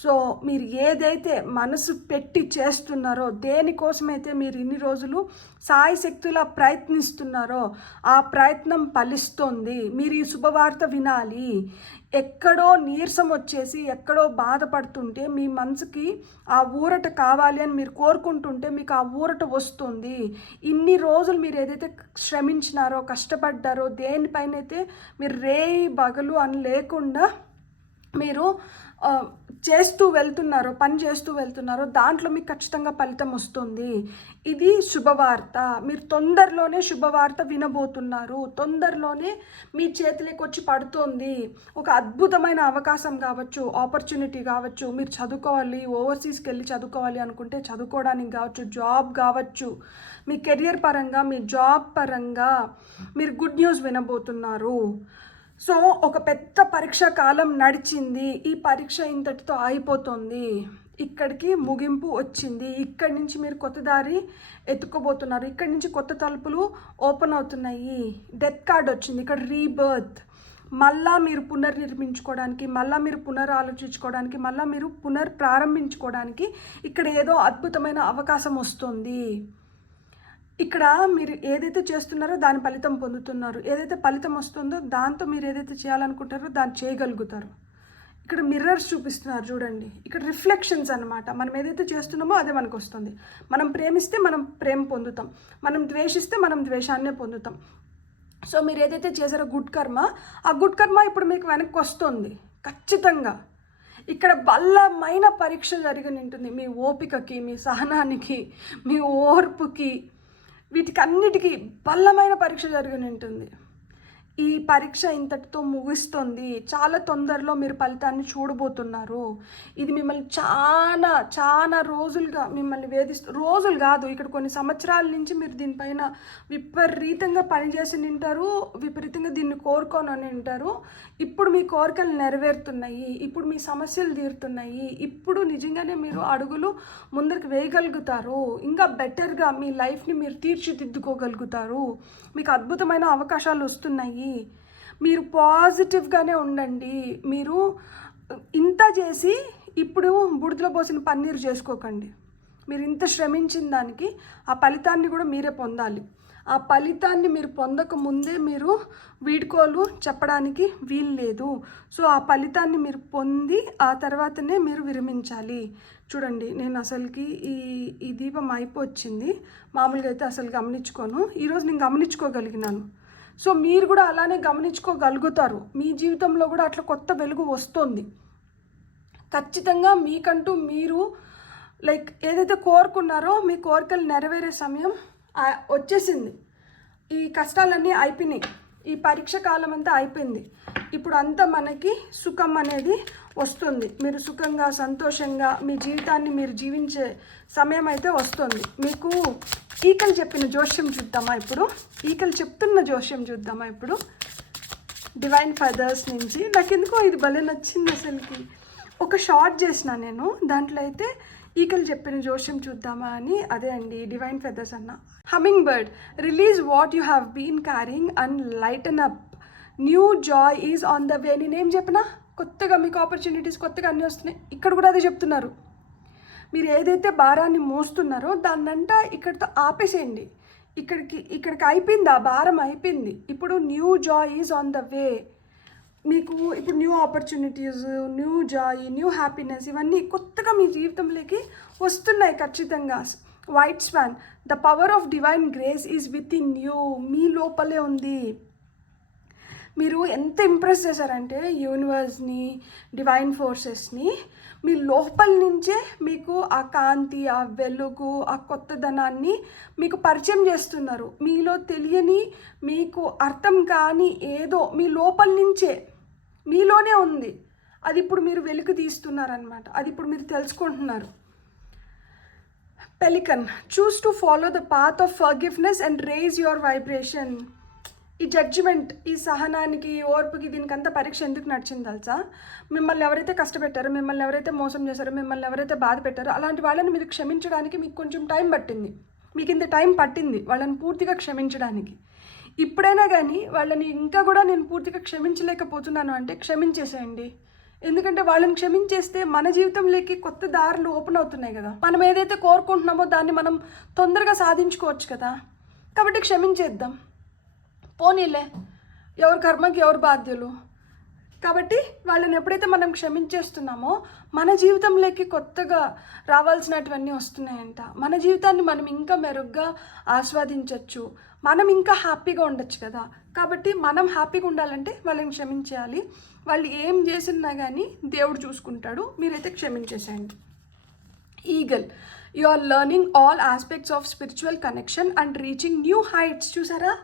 సో మీరు ఏదైతే మనసు పెట్టి చేస్తున్నారో, దేనికోసమైతే మీరు ఇన్ని రోజులు సాయశక్తులా ప్రయత్నిస్తున్నారో ఆ ప్రయత్నం ఫలిస్తోంది. మీరు ఈ శుభవార్త వినాలి. ఎక్కడో నీరసం వచ్చేసి ఎక్కడో బాధపడుతుంటే మీ మనసుకి ఆ ఊరట కావాలి అని మీరు కోరుకుంటుంటే మీకు ఆ ఊరట వస్తుంది. ఇన్ని రోజులు మీరు ఏదైతే శ్రమించినారో, కష్టపడ్డారో, దేనిపైనైతే మీరు రేయి బగలు అని లేకుండా మీరు చేస్తూ వెళ్తున్నారో, పని చేస్తూ వెళ్తున్నారో దాంట్లో మీకు ఖచ్చితంగా ఫలితం వస్తుంది. ఇది శుభవార్త. మీరు తొందరలోనే శుభవార్త వినబోతున్నారు. తొందరలోనే మీ చేతిలోకి వచ్చి పడుతుంది. ఒక అద్భుతమైన అవకాశం కావచ్చు, ఆపర్చునిటీ కావచ్చు, మీరు చదువుకోవాలి, ఓవర్సీస్కి వెళ్ళి చదువుకోవాలి అనుకుంటే చదువుకోవడానికి కావచ్చు, జాబ్ కావచ్చు, మీ కెరియర్ పరంగా, మీ జాబ్ పరంగా మీరు గుడ్ న్యూస్ వినబోతున్నారు. సో ఒక పెద్ద పరీక్ష కాలం నడిచింది. ఈ పరీక్ష ఇంతటితో అయిపోతుంది. ఇక్కడికి ముగింపు వచ్చింది. ఇక్కడి నుంచి మీరు కొత్త దారి ఎత్తుకోబోతున్నారు. ఇక్కడి నుంచి కొత్త తలుపులు ఓపెన్ అవుతున్నాయి. డెత్ కార్డ్ వచ్చింది. ఇక్కడ రీబర్త్. మళ్ళా మీరు పునర్నిర్మించుకోవడానికి, మళ్ళీ మీరు పునరాలోచించుకోవడానికి, మళ్ళీ మీరు పునర్ప్రారంభించుకోవడానికి ఇక్కడ ఏదో అద్భుతమైన అవకాశం వస్తుంది. ఇక్కడ మీరు ఏదైతే చేస్తున్నారో దాని ఫలితం పొందుతున్నారు. ఏదైతే ఫలితం వస్తుందో దాంతో మీరు ఏదైతే చేయాలనుకుంటారో దాన్ని చేయగలుగుతారు. ఇక్కడ మిర్రర్స్ చూపిస్తున్నారు చూడండి. ఇక్కడ రిఫ్లెక్షన్స్ అనమాట. మనం ఏదైతే చేస్తున్నామో అదే మనకు వస్తుంది. మనం ప్రేమిస్తే మనం ప్రేమ పొందుతాం, మనం ద్వేషిస్తే మనం ద్వేషాన్నే పొందుతాం. సో మీరు ఏదైతే చేశారో గుడ్ కర్మ, ఆ గుడ్ కర్మ ఇప్పుడు మీకు వెనక్కి వస్తుంది ఖచ్చితంగా. ఇక్కడ బలమైన పరీక్ష జరిగి ఉంటుంది మీ ఓపికకి, మీ సహనానికి, మీ ఓర్పుకి, వీటికి అన్నిటికీ బలమైన పరీక్ష జరిగి ఉంటుంది. ఈ పరీక్ష ఇంతటితో ముగుస్తుంది. చాలా తొందరలో మీరు ఫలితాన్ని చూడబోతున్నారు. ఇది మిమ్మల్ని చాలా చాలా రోజులుగా మిమ్మల్ని రోజులు కాదు, ఇక్కడ కొన్ని సంవత్సరాల నుంచి మీరు దీనిపైన విపరీతంగా పనిచేసి ఉంటారు, విపరీతంగా దీన్ని కోరుకొని ఉంటారు. ఇప్పుడు మీ కోరికలు నెరవేరుతున్నాయి, ఇప్పుడు మీ సమస్యలు తీరుతున్నాయి, ఇప్పుడు నిజంగానే మీరు అడుగులు ముందరికి వేయగలుగుతారు. ఇంకా బెటర్గా మీ లైఫ్ని మీరు తీర్చిదిద్దుకోగలుగుతారు. మీకు అద్భుతమైన అవకాశాలు వస్తున్నాయి. మీరు పాజిటివ్గానే ఉండండి. మీరు ఇంత చేసి ఇప్పుడు బుడిదలో పోసిన పన్నీరు చేసుకోకండి. మీరు ఇంత శ్రమించిన దానికి ఆ ఫలితాన్ని కూడా మీరే పొందాలి. ఆ ఫలితాన్ని మీరు పొందక ముందే మీరు వీడ్కోలు చెప్పడానికి వీలు లేదు. సో ఆ ఫలితాన్ని మీరు పొంది ఆ తర్వాతనే మీరు విరమించాలి. చూడండి, నేను అసలుకి ఈ దీపం అయిపోయింది. మామూలుగా అయితే అసలు గమనించుకోను, ఈరోజు నేను గమనించుకోగలిగినాను. సో మీరు కూడా అలానే గమనించుకోగలుగుతారు. మీ జీవితంలో కూడా అట్లా కొత్త వెలుగు వస్తుంది ఖచ్చితంగా. మీకంటూ మీరు ఏదైతే కోరుకున్నారో మీ కోరికలు నెరవేరే సమయం వచ్చేసింది. ఈ కష్టాలన్నీ అయిపోయినాయి, ఈ పరీక్ష కాలం అంతా అయిపోయింది. ఇప్పుడు అంతా మనకి సుఖం అనేది వస్తుంది. మీరు సుఖంగా సంతోషంగా మీ జీవితాన్ని మీరు జీవించే సమయం అయితే వస్తుంది. మీకు ఈకలు చెప్పిన జోష్యం చూద్దామా ఇప్పుడు? ఈకలు చెప్తున్న జోష్యం చూద్దామా ఇప్పుడు? డివైన్ ఫెదర్స్ నుంచి నాకు ఎందుకో ఇది భలే నచ్చింది. అసలుకి ఒక షార్ట్ చేసిన నేను, దాంట్లో అయితే ఈకలు చెప్పిన జోష్యం చూద్దామా అని. అదే అండి డివైన్ ఫెదర్స్ అన్న. Hummingbird, release what you have been carrying and lighten up. New joy is on the way. నేనేం చెప్పినా కొత్తగా మీకు ఆపర్చునిటీస్ కొత్తగా అన్నీ వస్తున్నాయి. ఇక్కడ కూడా అదే చెప్తున్నారు. మీరు ఏదైతే భారాన్ని మోస్తున్నారో దాన్నంతా ఇక్కడితో ఆపేసేయండి. ఇక్కడికి అయిపోయింది, ఆ భారం అయిపోయింది. ఇప్పుడు new joy is on the way. మీకు ఇప్పుడు new opportunities, new joy, new happiness ఇవన్నీ కొత్తగా మీ జీవితంలోకి వస్తున్నాయి ఖచ్చితంగా. White swan, the power of divine grace is within you. మీ లోపలే ఉంది. మీరు ఎంత ఇంప్రెస్ చేశారంటే యూనివర్స్ని, డివైన్ ఫోర్సెస్ని, మీ లోపల నుంచే మీకు ఆ కాంతి, ఆ వెలుగు, ఆ కొత్తదనాన్ని మీకు పరిచయం చేస్తున్నారు. మీలో తెలియని, మీకు అర్థం కాని ఏదో మీ లోపల నుంచే మీలోనే ఉంది. అది ఇప్పుడు మీరు వెలుగు తీస్తున్నారనమాట. అది ఇప్పుడు మీరు తెలుసుకుంటున్నారు. Pelican, choose to follow the path of forgiveness and raise your vibration. ఈ జడ్జిమెంట్, ఈ సహనానికి, ఈ ఓర్పుకి, దీనికంతా పరీక్ష ఎందుకు నడిచింది తెలుసా? మిమ్మల్ని ఎవరైతే కష్టపెట్టారో, మిమ్మల్ని ఎవరైతే మోసం చేశారో, మిమ్మల్ని ఎవరైతే బాధ పెట్టారో అలాంటి వాళ్ళని మీరు క్షమించడానికి మీకు కొంచెం టైం పట్టింది. మీకు ఇంత టైం పట్టింది వాళ్ళని పూర్తిగా క్షమించడానికి. ఇప్పుడైనా కానీ వాళ్ళని ఇంకా కూడా నేను పూర్తిగా క్షమించలేకపోతున్నాను అంటే క్షమించేసేయండి. ఎందుకంటే వాళ్ళని క్షమించేస్తే మన జీవితంలోకి కొత్త దారులు ఓపెన్ అవుతున్నాయి కదా. మనం ఏదైతే కోరుకుంటున్నామో దాన్ని మనం తొందరగా సాధించుకోవచ్చు కదా. కాబట్టి క్షమించేద్దాం. పోనీలే, ఎవరి కర్మకి ఎవరు బాధ్యులు. కాబట్టి వాళ్ళని ఎప్పుడైతే మనం క్షమించేస్తున్నామో మన జీవితంలోకి కొత్తగా రావాల్సినటువన్నీ వస్తున్నాయంట. మన జీవితాన్ని మనం ఇంకా మెరుగ్గా ఆస్వాదించవచ్చు, మనం ఇంకా హ్యాపీగా ఉండొచ్చు కదా. కాబట్టి మనం హ్యాపీగా ఉండాలంటే వాళ్ళని క్షమించేయాలి. వాళ్ళు ఏం చేసినా కానీ దేవుడు చూసుకుంటాడు. మీరైతే క్షమించేసేయండి. Eagle, you are learning all aspects of spiritual connection and reaching new heights. చూసారా,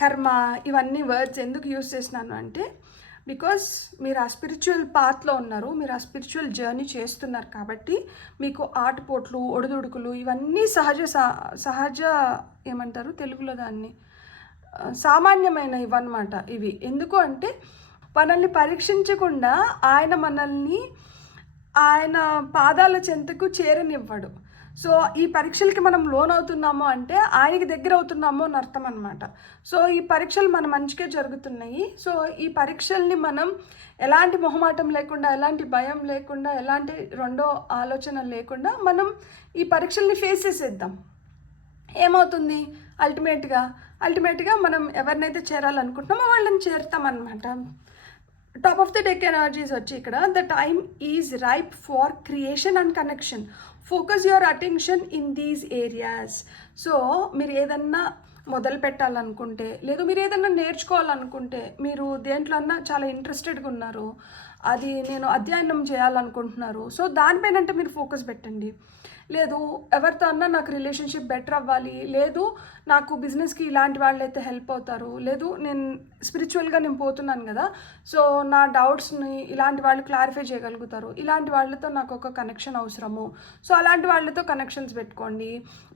కర్మ ఇవన్నీ వర్డ్స్ ఎందుకు యూజ్ చేసినాను అంటే బికాస్ మీరు ఆ స్పిరిచువల్ పాత్లో ఉన్నారు, మీరు ఆ స్పిరిచువల్ జర్నీ చేస్తున్నారు. కాబట్టి మీకు ఆటుపోట్లు, ఒడిదుడుకులు ఇవన్నీ సహజ ఏమంటారు తెలుగులో దాన్ని, సామాన్యమైన ఇవన్నమాట ఇవి. ఎందుకు అంటే మనల్ని పరీక్షించకుండా ఆయన పాదాల చెంతకు చేరనివ్వడు. సో ఈ పరీక్షలకి మనం లోన్ అవుతున్నాము అంటే ఆయనకి దగ్గర అవుతున్నాము అని అర్థం అనమాట. సో ఈ పరీక్షలు మన మంచిగా జరుగుతున్నాయి. సో ఈ పరీక్షల్ని మనం ఎలాంటి మొహమాటం లేకుండా, ఎలాంటి భయం లేకుండా, ఎలాంటి రెండో ఆలోచన లేకుండా మనం ఈ పరీక్షల్ని ఫేస్ చేసేద్దాం. ఏమవుతుంది అల్టిమేట్గా మనం ఎవరినైతే చేరాలనుకుంటున్నామో వాళ్ళని చేరుతామన్నమాట. Top of the deck energies వచ్చి ఇక్కడ the time is ripe for creation and connection. Focus your attention in these areas. So మీరు ఏదన్నా మొదలు పెట్టాలనుకుంటే, లేదు మీరు ఏదైనా నేర్చుకోవాలనుకుంటే, మీరు దేంట్లో అన్నా చాలా ఇంట్రెస్టెడ్గా ఉన్నారు, అది నేను అధ్యయనం చేయాలనుకుంటున్నారు, సో దానిపైన అంటే మీరు ఫోకస్ పెట్టండి. లేదు ఎవరితో అన్నా నాకు రిలేషన్షిప్ బెటర్ అవ్వాలి, లేదు నాకు బిజినెస్కి ఇలాంటి వాళ్ళైతే హెల్ప్ అవుతారు, లేదు నేను స్పిరిచువల్గా నేను పోతున్నాను కదా, సో నా డౌట్స్ని ఇలాంటి వాళ్ళు క్లారిఫై చేయగలుగుతారు, ఇలాంటి వాళ్ళతో నాకు ఒక కనెక్షన్ అవసరము, సో అలాంటి వాళ్ళతో కనెక్షన్స్ పెట్టుకోండి,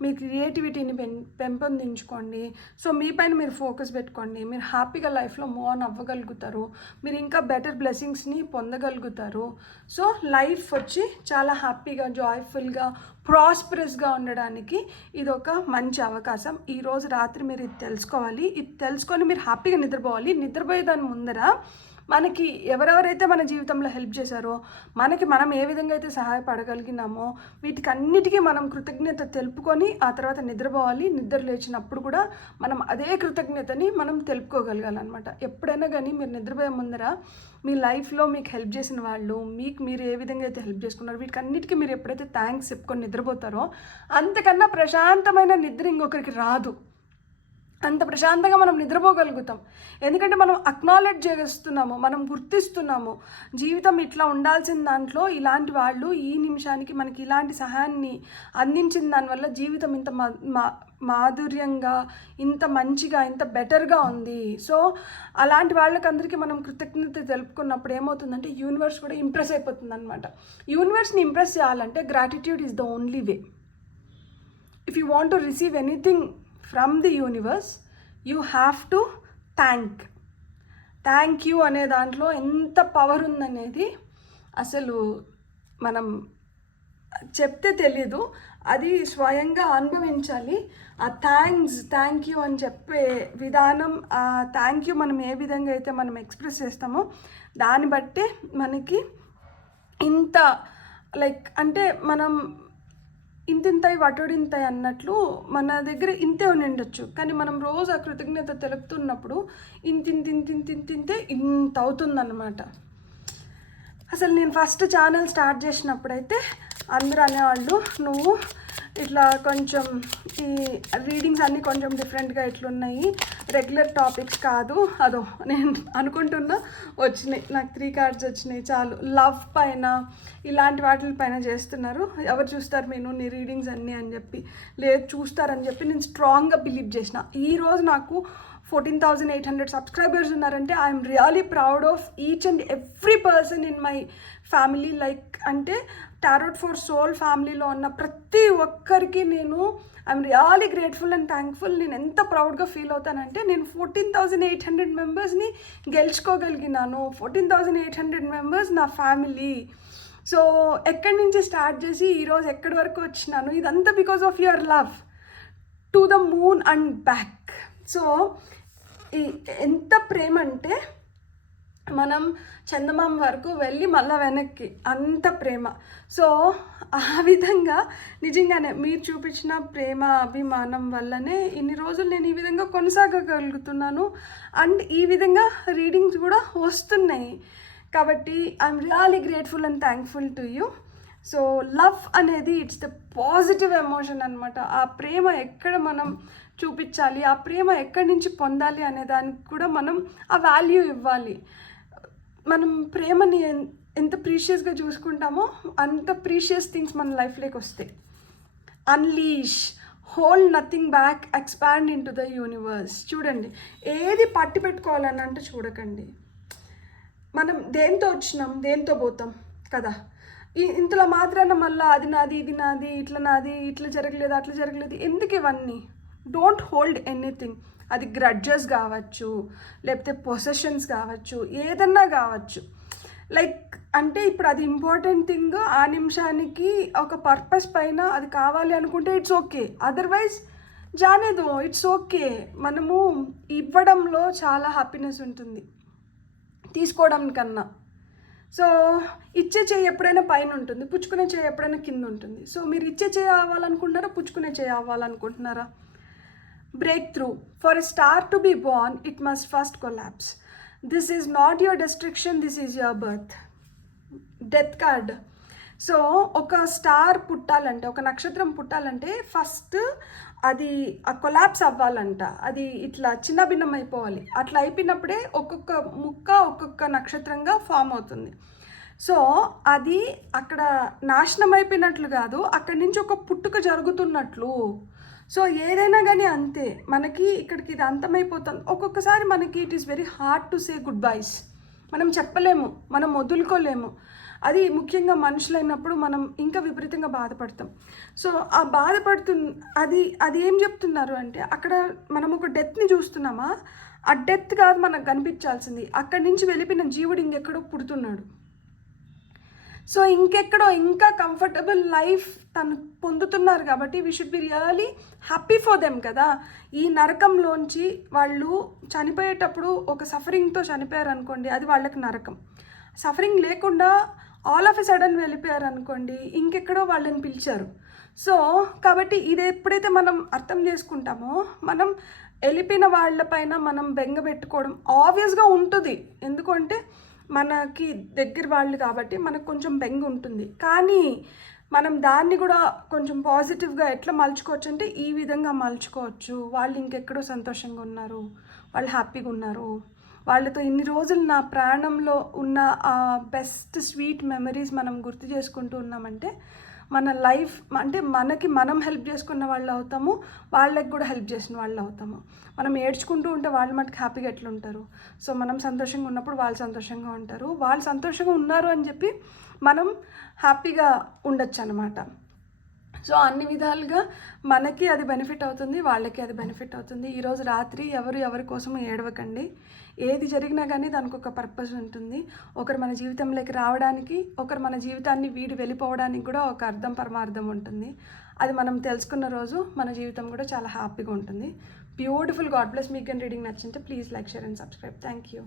మీ క్రియేటివిటీని పెంపొందించుకోండి, సో మీ పైన మీరు ఫోకస్ పెట్టుకోండి, మీరు హ్యాపీగా లైఫ్లో మూవ్ ఆన్ అవ్వగలుగుతారు, మీరు ఇంకా బెటర్ బ్లెస్సింగ్స్ని పొందగలుగుతారు. సో లైఫ్ వచ్చి చాలా హ్యాపీగా జాయ్ఫుల్గా ప్రాస్పరస్గా ఉండడానికి ఇది ఒక మంచి అవకాశం. ఈరోజు రాత్రి మీరు ఇది తెలుసుకోవాలి, ఇది తెలుసుకొని మీరు హ్యాపీగా నిద్రపోవాలి. నిద్రపోయేదాని ముందర మనకి ఎవరెవరైతే మన జీవితంలో హెల్ప్ చేశారో, మనకి మనం ఏ విధంగా అయితే సహాయపడగలిగినామో వీటికి అన్నిటికీ మనం కృతజ్ఞత తెలుపుకొని ఆ తర్వాత నిద్రపోవాలి. నిద్ర లేచినప్పుడు కూడా మనం అదే కృతజ్ఞతని మనం తెలుపుకోగలగాలన్నమాట. ఎప్పుడైనా కానీ మీరు నిద్రపోయే ముందర మీ లైఫ్లో మీకు హెల్ప్ చేసిన వాళ్ళు, మీకు మీరు ఏ విధంగా అయితే హెల్ప్ చేసుకున్నారో వీటికి అన్నిటికీ మీరు ఎప్పుడైతే థ్యాంక్స్ చెప్పుకొని నిద్రపోతారో అంతకన్నా ప్రశాంతమైన నిద్ర ఇంకొకరికి రాదు. అంత ప్రశాంతంగా మనం నిద్రపోగలుగుతాం, ఎందుకంటే మనం అక్నాలెడ్జ్ చేస్తున్నాము, మనం గుర్తిస్తున్నాము జీవితం ఇట్లా ఉండాల్సిన దాంట్లో ఇలాంటి వాళ్ళు ఈ నిమిషానికి మనకి ఇలాంటి సహాయాన్ని అందించిన దానివల్ల జీవితం ఇంత మాధుర్యంగా, ఇంత మంచిగా, ఇంత బెటర్గా ఉంది. సో అలాంటి వాళ్ళకందరికీ మనం కృతజ్ఞత తెలుపుకున్నప్పుడు ఏమవుతుందంటే యూనివర్స్ కూడా ఇంప్రెస్ అయిపోతుంది అనమాట. యూనివర్స్ని ఇంప్రెస్ చేయాలంటే gratitude is the only way. If you want to receive anything from the universe you have to thank you అనే దాంట్లో ఎంత పవర్ ఉందనేది అసలు మనం చెప్తే తెలీదు, అది స్వయంగా అనుభవించాలి. ఆ థ్యాంక్ యూ అని చెప్పే విధానం, ఆ థ్యాంక్ యూ మనం ఏ విధంగా అయితే మనం ఎక్స్ప్రెస్ చేస్తామో దాన్ని బట్టే మనకి ఇంత లైక్ అంటే మనం ఇంతింతాయి వటుడింతాయి అన్నట్లు మన దగ్గర ఇంతే ఉండొచ్చు, కానీ మనం రోజు ఆ కృతజ్ఞత తెలుపుతున్నప్పుడు ఇంతింతే ఇంత అవుతుందన్నమాట. అసలు నేను ఫస్ట్ ఛానల్ స్టార్ట్ చేసినప్పుడైతే అందరూ అనేవాళ్ళు నువ్వు ఇట్లా కొంచెం ఈ రీడింగ్స్ అన్నీ కొంచెం డిఫరెంట్గా ఇట్లున్నాయి, రెగ్యులర్ టాపిక్స్ కాదు, అదో నేను అనుకుంటున్నా వచ్చినాయి, నాకు 3 కార్డ్స్ వచ్చినాయి చాలు, లవ్ పైన ఇలాంటి వాటిపైన చేస్తున్నారు, ఎవరు చూస్తారు నేను నీ రీడింగ్స్ అన్నీ అని చెప్పి, లేదు చూస్తారని చెప్పి నేను స్ట్రాంగ్గా బిలీవ్ చేసిన. ఈరోజు నాకు 14,800 సబ్స్క్రైబర్స్ ఉన్నారంటే I'm really proud of each and every person in my family. Like అంటే టారోట్ ఫర్ సోల్ ఫ్యామిలీలో ఉన్న ప్రతి ఒక్కరికి నేను I'm really grateful and thankful. నేను ఎంత ప్రౌడ్గా ఫీల్ అవుతానంటే నేను 14,800 మెంబర్స్ని గెలుచుకోగలిగినాను. 14,800 మెంబర్స్ నా ఫ్యామిలీ. సో ఎక్కడి నుంచి స్టార్ట్ చేసి ఈరోజు ఎక్కడి వరకు వచ్చినాను, ఇదంతా because of your love to the moon and back. So ఎంత ప్రేమ అంటే మనం చందమామ వరకు వెళ్ళి మళ్ళీ వెనక్కి, అంత ప్రేమ. సో ఆ విధంగా నిజంగానే మీరు చూపించిన ప్రేమ అభిమానం వల్లనే ఇన్ని రోజులు నేను ఈ విధంగా కొనసాగగలుగుతున్నాను అండ్ ఈ విధంగా రీడింగ్స్ కూడా వస్తున్నాయి. కాబట్టి I'm really grateful and thankful to you. So love అనేది ఇట్స్ ద పాజిటివ్ ఎమోషన్ అనమాట. ఆ ప్రేమ ఎక్కడ మనం చూపించాలి, ఆ ప్రేమ ఎక్కడి నుంచి పొందాలి అనే దానికి కూడా మనం ఆ వాల్యూ ఇవ్వాలి. మనం ప్రేమని ఎంత ప్రీషియస్గా చూసుకుంటామో అంత ప్రీషియస్ థింగ్స్ మన లైఫ్లోకి వస్తాయి. Unleash, hold nothing back, expand in to the universe. చూడండి, ఏది పట్టి పెట్టుకోవాలని అంటే చూడకండి. మనం దేంతో వచ్చినాం దేంతో పోతాం కదా, ఇంతలో మాత్రాన మళ్ళీ అది నాది ఇది నాది, ఇట్లా నాది, ఇట్లా జరగలేదు అట్లా జరగలేదు, ఎందుకు ఇవన్నీ? Don't hold anything. అది గ్రడ్జెస్ కావచ్చు, లేకపోతే పొసెషన్స్ కావచ్చు, ఏదన్నా కావచ్చు. లైక్ అంటే ఇప్పుడు అది ఇంపార్టెంట్ థింగ్, ఆ నిమిషానికి ఒక పర్పస్ పైన అది కావాలి అనుకుంటే ఇట్స్ ఓకే, అదర్వైజ్ జానేదో ఇట్స్ ఓకే. మనము ఇవ్వడంలో చాలా హ్యాపీనెస్ ఉంటుంది తీసుకోవడం కన్నా. సో ఇచ్చే చేయి ఎప్పుడైనా పైన ఉంటుంది, పుచ్చుకునే చేయి ఎప్పుడైనా కింద ఉంటుంది. సో మీరు ఇచ్చే చేయి అవ్వాలనుకుంటున్నారా, పుచ్చుకునే చేయి అవ్వాలనుకుంటున్నారా? Break through. For a star to be born it must first collapse. This is not your destruction, this is your birth. Death card. So ఒక స్టార్ పుట్టాలంటే, ఒక నక్షత్రం పుట్టాలంటే ఫస్ట్ అది కొలాప్స్ అవ్వాలంట, అది ఇట్లా చిన్న భిన్నం అయిపోవాలి. అట్లా అయిపోయినప్పుడే ఒక్కొక్క ముక్క ఒక్కొక్క నక్షత్రంగా ఫామ్ అవుతుంది. సో అది అక్కడ నాశనం అయిపోయినట్లు కాదు, అక్కడి నుంచి ఒక పుట్టుక జరుగుతున్నట్లు. సో ఏదైనా కానీ అంతే, మనకి ఇక్కడికి ఇది అంతమైపోతుంది. ఒక్కొక్కసారి మనకి it is very hard to say goodbyes. మనం చెప్పలేము, మనం వదులుకోలేము. అది ముఖ్యంగా మనుషులైనప్పుడు మనం ఇంకా విపరీతంగా బాధపడతాం. సో ఆ అది ఏం చెప్తున్నారు అంటే, అక్కడ మనం ఒక డెత్ని చూస్తున్నామా, ఆ డెత్ కాదు మనకు కనిపించాల్సింది, అక్కడి నుంచి వెళ్ళిపోయిన జీవుడు ఇంకెక్కడో పుడుతున్నాడు. సో ఇంకెక్కడో ఇంకా కంఫర్టబుల్ లైఫ్ తను పొందుతున్నారు కాబట్టి we should be really happy for them కదా. ఈ నరకంలోంచి వాళ్ళు చనిపోయేటప్పుడు ఒక సఫరింగ్తో చనిపోయారు అనుకోండి, అది వాళ్ళకి నరకం. సఫరింగ్ లేకుండా ఆల్ ఆఫ్ ఎ సడన్ వెళ్ళిపోయారు అనుకోండి, ఇంకెక్కడో వాళ్ళని పిలిచారు. సో కాబట్టి ఇది ఎప్పుడైతే మనం అర్థం చేసుకుంటామో, మనం వెళ్ళిపోయిన వాళ్ళపైన మనం బెంగ పెట్టుకోవడం ఆబ్వియస్గా ఉంటుంది. ఎందుకంటే మనకి దగ్గర వాళ్ళు కాబట్టి మనకు కొంచెం బెంగ ఉంటుంది. కానీ మనం దాన్ని కూడా కొంచెం పాజిటివ్గా ఎట్లా మలుచుకోవచ్చు అంటే, ఈ విధంగా మలుచుకోవచ్చు. వాళ్ళు ఇంకెక్కడో సంతోషంగా ఉన్నారు, వాళ్ళు హ్యాపీగా ఉన్నారు, వాళ్ళతో ఇన్ని రోజులు నా ప్రాణంలో ఉన్న ఆ బెస్ట్ స్వీట్ మెమరీస్ మనం గుర్తు చేసుకుంటూ ఉన్నామంటే, మన లైఫ్ అంటే మనకి మనం హెల్ప్ చేసుకున్న వాళ్ళు అవుతాము, వాళ్ళకి కూడా హెల్ప్ చేసిన వాళ్ళు అవుతాము. మనం ఏడ్చుకుంటూ ఉంటే వాళ్ళు మనకి హ్యాపీగా ఎట్లా ఉంటారు. సో మనం సంతోషంగా ఉన్నప్పుడు వాళ్ళు సంతోషంగా ఉంటారు, వాళ్ళు సంతోషంగా ఉన్నారు అని చెప్పి మనం హ్యాపీగా ఉండొచ్చు అనమాట. సో అన్ని విధాలుగా మనకి అది బెనిఫిట్ అవుతుంది, వాళ్ళకి అది బెనిఫిట్ అవుతుంది. ఈరోజు రాత్రి ఎవరి కోసము ఏడవకండి. ఏది జరిగినా కానీ దానికి ఒక పర్పస్ ఉంటుంది. ఒకరు మన జీవితంలోకి రావడానికి, ఒకరు మన జీవితాన్ని వీడి వెళ్ళిపోవడానికి కూడా ఒక అర్థం పరమార్థం ఉంటుంది. అది మనం తెలుసుకున్న రోజు మన జీవితం కూడా చాలా హ్యాపీగా ఉంటుంది. బ్యూటిఫుల్. God bless. మీకు రీడింగ్ నచ్చింటే please like, share and subscribe. Thank you.